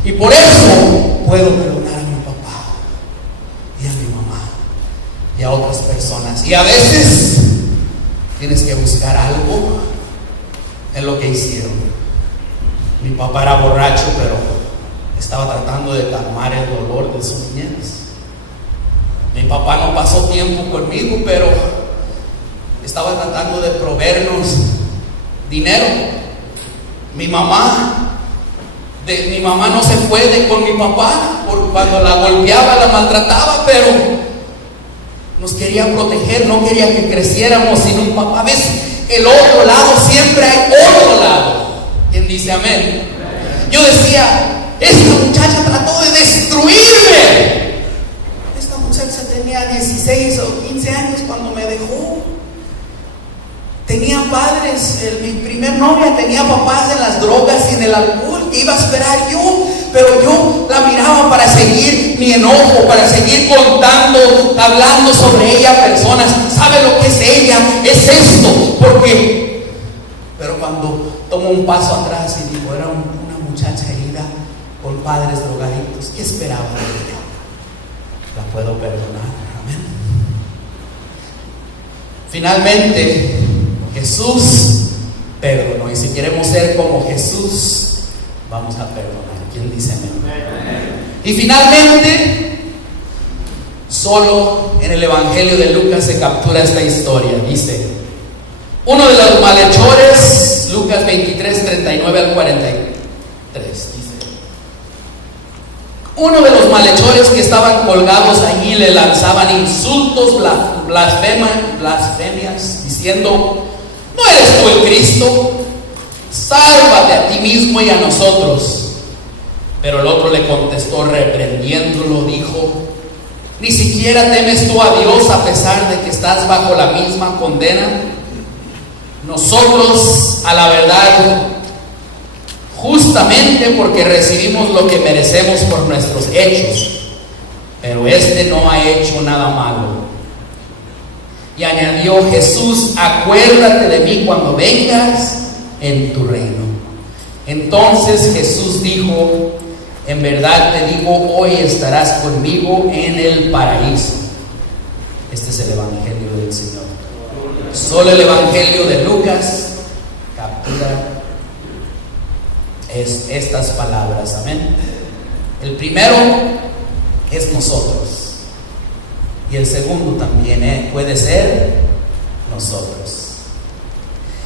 y por eso puedo perdonar a mi papá y a mi mamá y a otras personas. Y a veces tienes que buscar algo en lo que hicieron. Mi papá era borracho, pero estaba tratando de calmar el dolor de su niñez. Mi papá no pasó tiempo conmigo, pero estaba tratando de proveernos dinero. Mi mamá no se fue con mi papá por cuando la golpeaba, la maltrataba, pero nos quería proteger, no quería que creciéramos sin un papá. ¿Ves? El otro lado, siempre hay otro lado. ¿Quién dice amén? Yo decía, esta muchacha trató de destruirme. Esta muchacha tenía 16 o 15 años cuando me dejó. Tenía padres, mi primer novia tenía papás en las drogas y en el alcohol. ¿Qué iba a esperar yo? Pero yo la miraba para seguir mi enojo, para seguir contando, hablando sobre ella a personas. ¿Sabe lo que es ella? Es esto. Pero cuando tomo un paso atrás y digo, era una muchacha herida con padres drogadictos, ¿qué esperaba de ella? La puedo perdonar. Amén. Finalmente, Jesús perdonó, y si queremos ser como Jesús, vamos a perdonar. ¿Quién dice amén? Y finalmente Solo en el Evangelio de Lucas se captura esta historia. Dice, uno de los malhechores, Lucas 23, 39 al 43, dice, uno de los malhechores que estaban colgados allí le lanzaban insultos, blasfemias, diciendo, ¿no eres tú el Cristo? Sálvate a ti mismo y a nosotros. Pero el otro le contestó, reprendiéndolo, dijo, ¿ni siquiera temes tú a Dios a pesar de que estás bajo la misma condena? Nosotros, a la verdad, justamente porque recibimos lo que merecemos por nuestros hechos, pero este no ha hecho nada malo. Y añadió Jesús, acuérdate de mí cuando vengas en tu reino. Entonces Jesús dijo, en verdad te digo, hoy estarás conmigo en el paraíso. Este es el Evangelio del Señor. Solo el Evangelio de Lucas captura estas palabras. Amén. El primero es nosotros. Y el segundo también puede ser nosotros.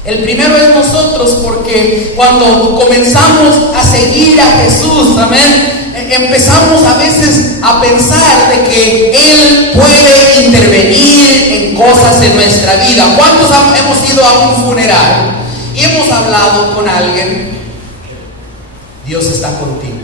El primero es nosotros, porque cuando comenzamos a seguir a Jesús, amén, empezamos a veces a pensar de que Él puede intervenir en cosas en nuestra vida. ¿Cuántos hemos ido a un funeral y hemos hablado con alguien? Dios está contigo.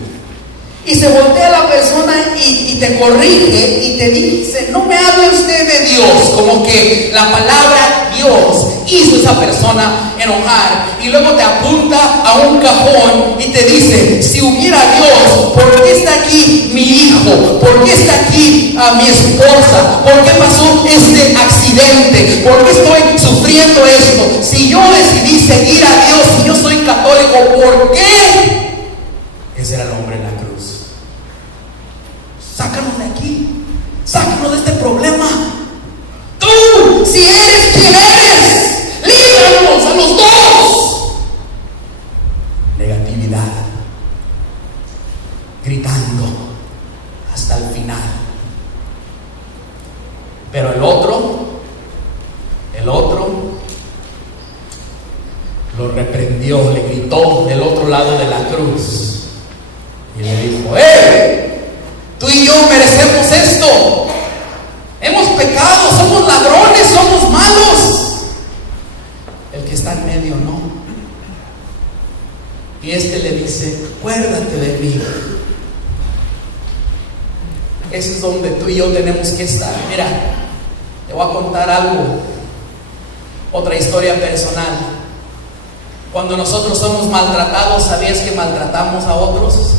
Y se voltea la persona y te corrige y te dice, no me hable usted de Dios, como que la palabra Dios hizo a esa persona enojar, y luego te apunta a un cajón y te dice, si hubiera Dios, ¿por qué está aquí mi hijo? ¿Por qué está aquí a mi esposa? ¿Por qué pasó este accidente? ¿Por qué estoy sufriendo esto? Si yo decidí seguir a Dios, si yo soy católico, ¿por qué? Ese era el hombre en la cruz. Sácanos de aquí, sácanos de este problema. Tú, si eres quien eres, líbranos a los dos. Negatividad, gritando hasta el final. Pero el otro lo reprendió, le gritó del otro lado de la cruz y le dijo, tú y yo merecemos esto. Hemos pecado, somos ladrones, somos malos. El que está en medio no. Y este le dice, acuérdate de mí. Ese es donde tú y yo tenemos que estar. Mira, te voy a contar algo, otra historia personal. Cuando nosotros somos maltratados, ¿sabías que maltratamos a otros?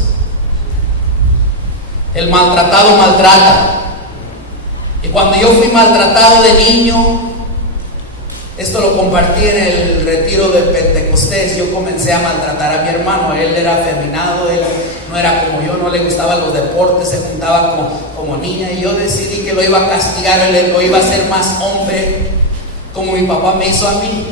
El maltratado maltrata. Y cuando yo fui maltratado de niño, esto lo compartí en el retiro de Pentecostés, yo comencé a maltratar a mi hermano. Él era afeminado, él no era como yo, no le gustaban los deportes, se juntaba como niña, y yo decidí que lo iba a castigar, él lo iba a hacer más hombre, como mi papá me hizo a mí.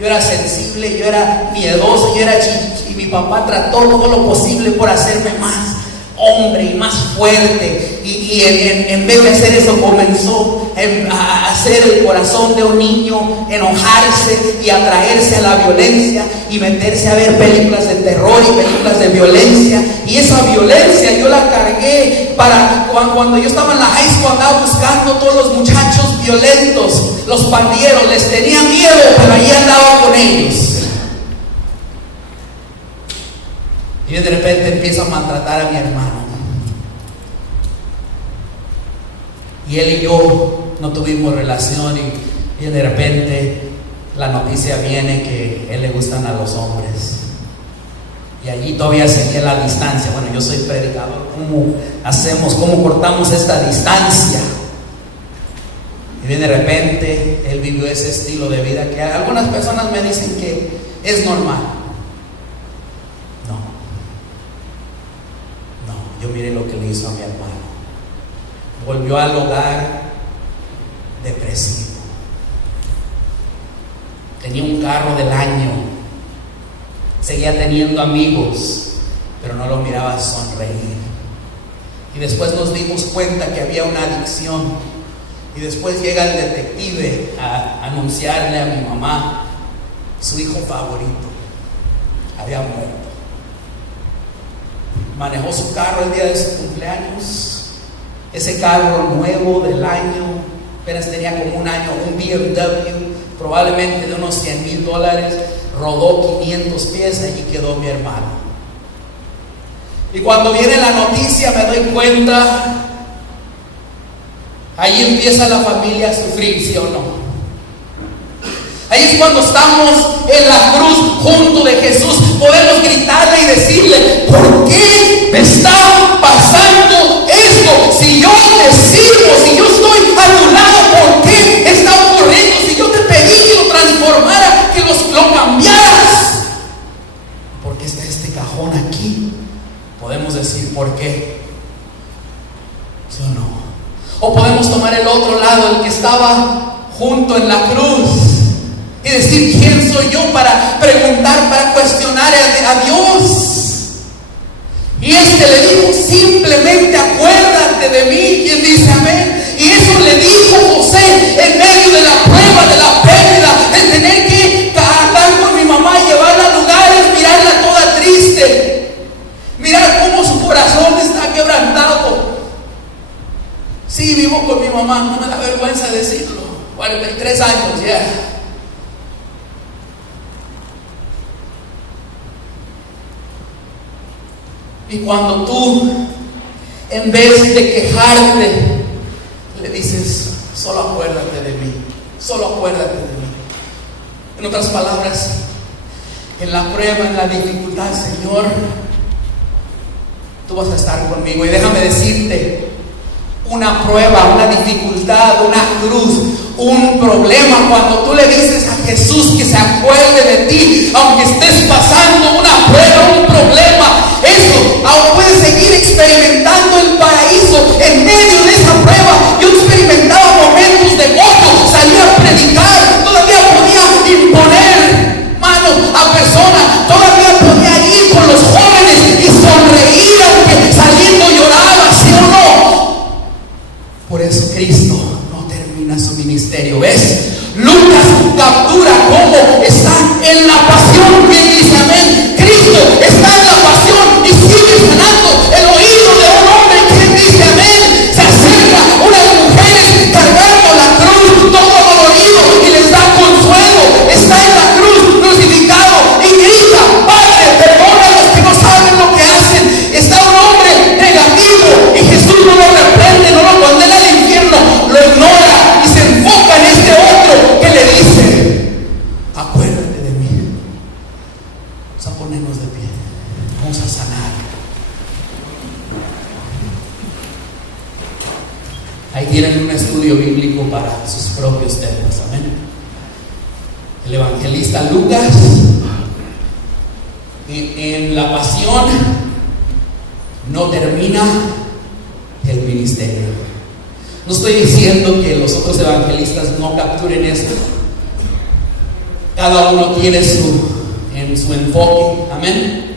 Yo era sensible, yo era miedoso, yo era chichi, y mi papá trató todo lo posible por hacerme más hombre y más fuerte, y en vez de hacer eso comenzó a hacer el corazón de un niño enojarse y atraerse a la violencia y meterse a ver películas de terror y películas de violencia, y esa violencia yo la cargué para cuando yo estaba en la high school. Andaba buscando todos los muchachos violentos, los pandilleros, les tenía miedo, pero ahí andaba con ellos. Y de repente empiezo a maltratar a mi hermano. Y él y yo no tuvimos relación, y de repente la noticia viene que a él le gustan a los hombres. Y allí todavía seguía la distancia. Bueno, yo soy predicador. ¿Cómo hacemos? ¿Cómo cortamos esta distancia? Y de repente él vivió ese estilo de vida que algunas personas me dicen que es normal. Yo miré lo que le hizo a mi hermano. Volvió al hogar depresivo. Tenía un carro del año. Seguía teniendo amigos, pero no lo miraba sonreír. Y después nos dimos cuenta que había una adicción. Y después llega el detective a anunciarle a mi mamá: su hijo favorito había muerto. Manejó su carro el día de su cumpleaños. Ese carro nuevo del año, apenas tenía como un año, un BMW, probablemente de unos $100,000. Rodó 500 pies, allí quedó mi hermano. Y cuando viene la noticia me doy cuenta, ahí empieza la familia a sufrir, ¿sí o no? Ahí es cuando estamos en la cruz junto de Jesús. Podemos gritarle y decirle: ¿por qué me está pasando esto? Si yo te sirvo, si yo estoy a tu lado, ¿por qué está ocurriendo? Si yo te pedí que lo transformara, que lo cambiaras, ¿por qué está este cajón aquí? Podemos decir: ¿por qué? ¿Sí o no? O podemos tomar el otro lado, el que estaba junto en la cruz, y decir: ¿quién soy yo para preguntar, para cuestionar a Dios? Y le dijo: simplemente acuérdate de mí. ¿Quién dice amén? Y eso le dijo José en medio de la prueba, de la pérdida, de tener que cargar con mi mamá y llevarla a lugares, mirarla toda triste, mirar cómo su corazón está quebrantado. Sí, vivo con mi mamá, no me da vergüenza decirlo. 43 años ya. Y cuando tú, en vez de quejarte, le dices: solo acuérdate de mí, solo acuérdate de mí. En otras palabras, en la prueba, en la dificultad, Señor, tú vas a estar conmigo. Y déjame decirte, una prueba, una dificultad, una cruz, un problema, cuando tú le dices a Jesús que se acuerde de ti, aunque estés pasando una prueba, un problema, eso aún puedes seguir experimentando el paraíso en medio de esa prueba. Yo experimentaba momentos de gozo, salía a predicar, todavía podía imponer manos a personas, todavía podía ir con los jóvenes y sonreír aunque saliendo lloraba, ¿sí o no? Por eso Cristo no termina su ministerio. ¿Ves? Lucas captura cómo está en la pasión. ¿Quién dice amén? Cristo está en la pasión y sigue sanando el oído de un hombre. ¿Quién dice amén? Se acerca unas mujeres cargando la cruz, todo dolorido, y les da consuelo. Está en la cruz crucificado y grita: Padre, perdona a los que no saben lo que hacen. Está un hombre negativo y Jesús no lo reprende, no lo condena al infierno, lo ignora y se enfoca en este otro que le dice: acuérdate de mí. Vamos a ponernos de pie, vamos a sanar. Ahí tienen un estudio bíblico para sus propios temas. Amén. El evangelista Lucas, en la pasión, no termina el ministerio. No estoy diciendo que los otros evangelistas no capturen esto. Cada uno tiene en su enfoque. Amén.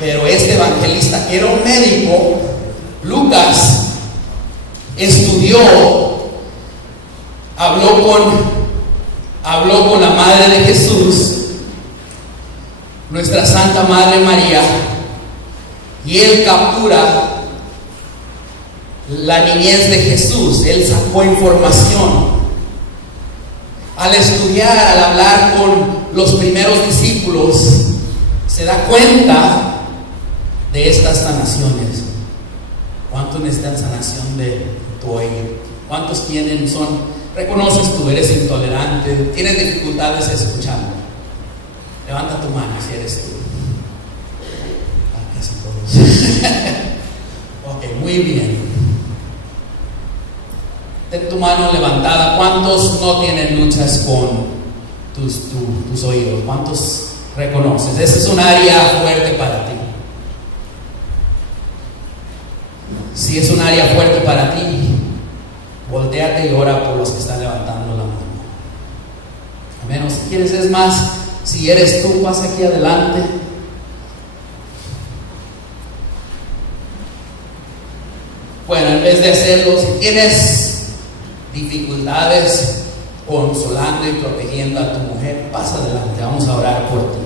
Pero este evangelista, que era un médico, Lucas, estudió, habló con la madre de Jesús, nuestra Santa Madre María, y él captura la niñez de Jesús. Él sacó información. Al estudiar, al hablar con los primeros discípulos, se da cuenta de estas sanaciones. ¿Cuántos necesitan sanación de tu oído? ¿Cuántos reconoces tú, eres intolerante, tienes dificultades escuchando? Levanta tu mano si eres tú. Casi todos. Ok, muy bien. Ten tu mano levantada. ¿Cuántos no tienen luchas con tus oídos? ¿Cuántos reconoces? Esa es un área fuerte para ti. Si es un área fuerte para ti, voltéate y ora por los que están levantando la mano. Amén. O si quieres, es más, si eres tú, pasa aquí adelante. Bueno, en vez de hacerlo, si tienes dificultades consolando y protegiendo a tu mujer, pasa adelante, vamos a orar por ti.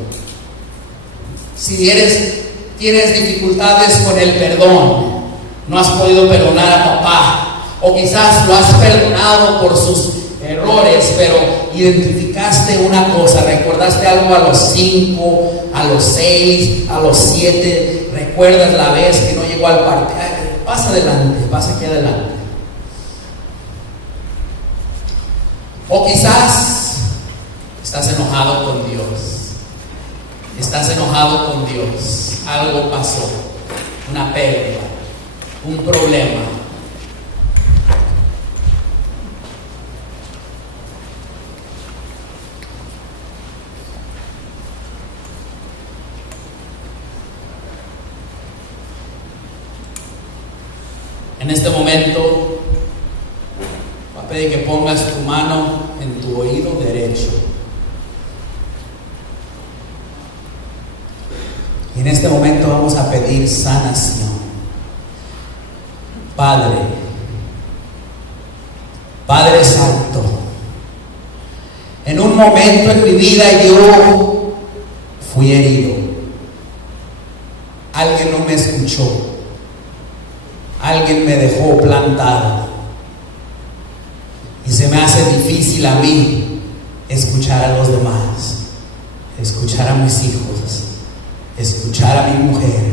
Si tienes dificultades con el perdón, no has podido perdonar a papá, o quizás lo has perdonado por sus errores, pero identificaste una cosa, recordaste algo a los 5, a los 6, a los 7, recuerdas la vez que no llegó al partido, pasa adelante, pasa aquí adelante. O quizás estás enojado con Dios, estás enojado con Dios, algo pasó, una pérdida, un problema. En este momento voy a pedir que pongas tu mano en tu oído derecho. Y en este momento vamos a pedir sanación. Padre Santo, en un momento en mi vida yo fui herido. Alguien no me escuchó. Alguien me dejó plantado. Y se me hace difícil a mí escuchar a los demás, escuchar a mis hijos, escuchar a mi mujer,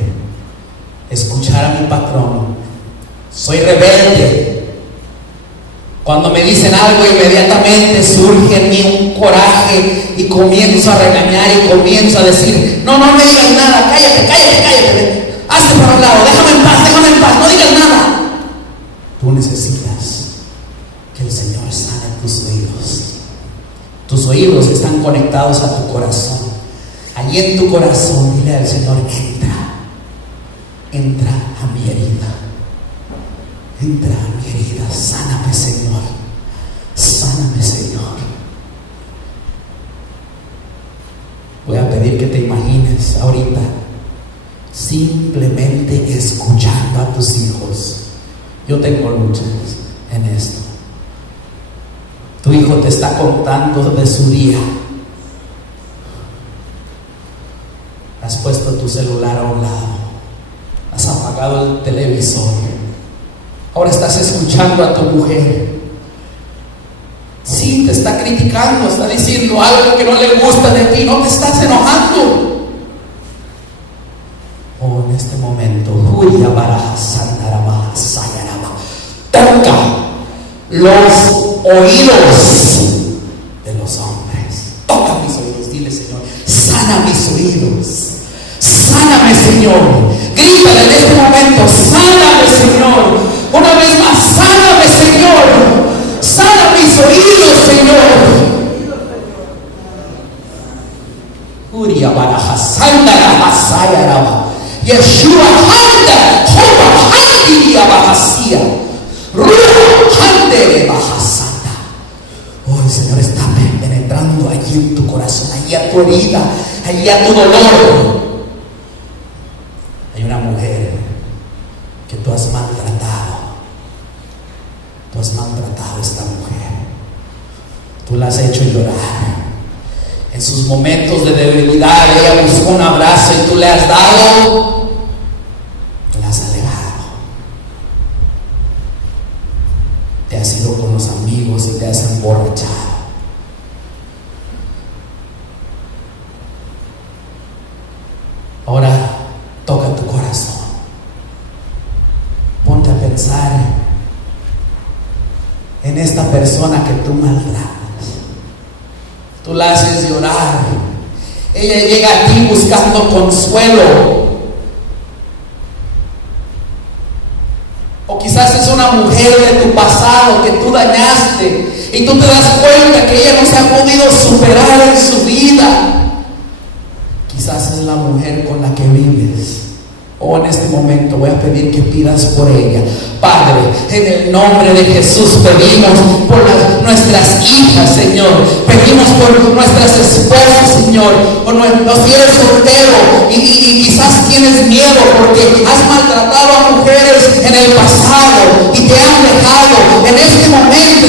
escuchar a mi patrón. Soy rebelde. Cuando me dicen algo, inmediatamente surge en mí un coraje y comienzo a regañar y comienzo a decir: no me digas nada, cállate. Hazte por un lado, déjame en paz, no digas nada. Tú necesitas que el Señor sane tus oídos. Tus oídos están conectados a tu corazón. Allí en tu corazón, dile al Señor: entra a mi herida. Entra a mi herida, sáname, Señor. Sáname, Señor. Voy a pedir que te imagines ahorita simplemente escuchando a tus hijos. Yo tengo luchas en esto. Tu hijo te está contando de su día. Has puesto tu celular a un lado. Has apagado el televisor. Ahora estás escuchando a tu mujer. Sí, te está criticando, está diciendo algo que no le gusta de ti. No te estás enojando. Oh, en este momento, toca los oídos de los hombres. Toca mis oídos, dile: Señor, sana mis oídos. Sáname, Señor. Grítale en este momento: sáname, Señor. Una vez más, sáname, Señor. Sana mis oídos, Señor. Uria baraja, sandara, hasaya, raba. Yeshua handa, joba handiria bajasia, ruah handere bajasanda. Oh, el Señor está penetrando allí en tu corazón, allí a tu herida, allí a tu dolor. Hay una mujer que tú has maltratado. Tú has maltratado a esta mujer. Tú la has hecho llorar. En sus momentos de debilidad, ella buscó un abrazo y tú le has dado, la has alejado. Te has ido con los amigos y te has emborrachado. Ahora toca tu corazón. Ponte a pensar en esta persona que tú maltratas. Tú la haces llorar. Ella llega a ti buscando consuelo. O quizás es una mujer de tu pasado que tú dañaste y tú te das cuenta que ella no se ha podido superar en su vida. Quizás es la mujer con la que vives. Oh, en este momento voy a pedir que pidas por ella. Padre, en el nombre de Jesús pedimos por nuestras hijas, Señor. Pedimos por nuestras esposas, Señor, por los fieles solteros y quizás tienes miedo porque has maltratado a mujeres en el pasado y te han dejado. En este momento